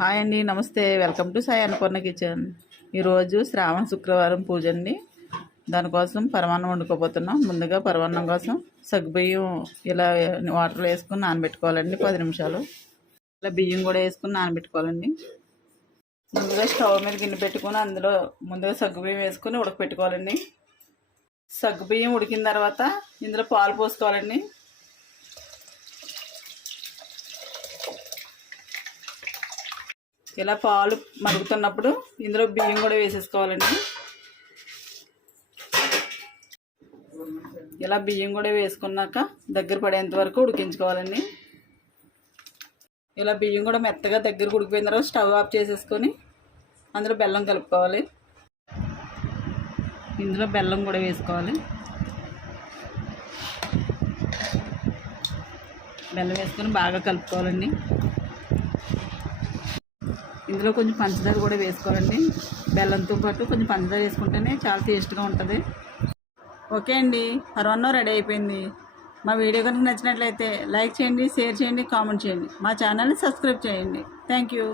Hi అండి, నమస్తే. Welcome to Sai Annapurna kitchen. ఈరోజు శ్రావణ శుక్రవారం పూజ అండి. దానికోసం పరమాన్నం వండుకోబోతున్నాం. ముందుగా పరమాన్నం కోసం సగ్గుబియ్యం ఇలా వాటర్లో వేసుకుని నానబెట్టుకోవాలండి 10 నిమిషాలు. ఇలా బియ్యం కూడా వేసుకుని నానబెట్టుకోవాలండి. ముందుగా స్టవ్ మీద గిన్నె పెట్టుకుని అందులో ముందుగా సగ్గుబియ్యం వేసుకుని ఉడకపెట్టుకోవాలండి. సగ్గుబియ్యం ఉడికిన తర్వాత ఇందులో పాలు పోసుకోవాలండి. ఇలా పాలు మరుగుతున్నప్పుడు ఇందులో బియ్యం కూడా వేసేసుకోవాలండి. ఇలా బియ్యం కూడా వేసుకున్నాక దగ్గర పడేంత వరకు ఉడికించుకోవాలండి. ఇలా బియ్యం కూడా మెత్తగా దగ్గరకు ఉడికిపోయిన తర్వాత స్టవ్ ఆఫ్ చేసేసుకొని అందులో బెల్లం కలుపుకోవాలి. ఇందులో బెల్లం కూడా వేసుకోవాలి. బెల్లం వేసుకొని బాగా కలుపుకోవాలండి. ఇందులో కొంచెం పంచదార కూడా వేసుకోవాలండి. బెల్లంతో పాటు కొంచెం పంచదార వేసుకుంటేనే చాలా టేస్ట్గా ఉంటుంది. ఓకే అండి, పరమాన్నం రెడీ అయిపోయింది. మా వీడియో కనుక నచ్చినట్లయితే లైక్ చేయండి, షేర్ చేయండి, కామెంట్ చేయండి. మా ఛానల్ని సబ్స్క్రైబ్ చేయండి. Thank you.